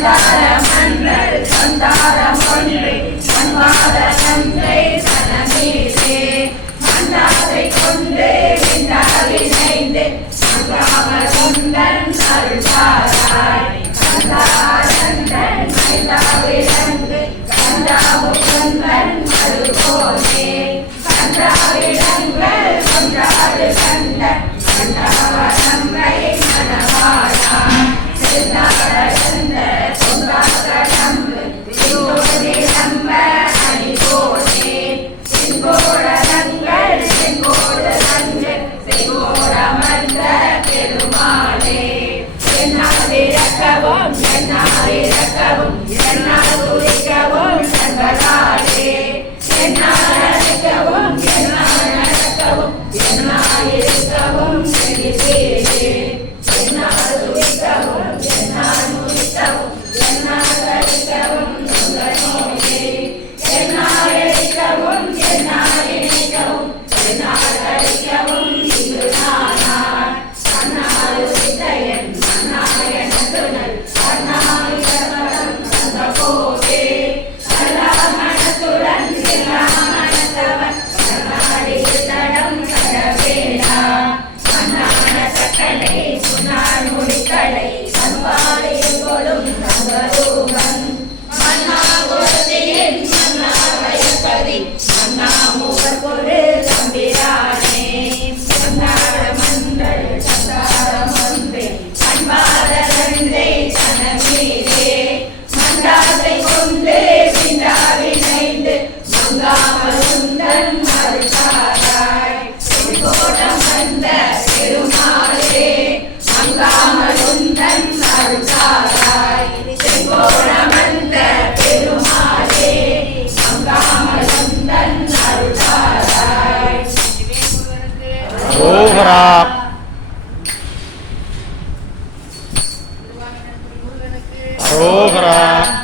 சந்தாரம் அன்று சந்தாரம் ஒன்றே மன்மாத நன்றை சனமீசே மன்னாரை கொண்டு வினைந்து மன்றாம குந்தன் அருள்வாராய் சந்தாரந்தன் மைந்தா devil, get high with the devil. Israq ரோஹராக்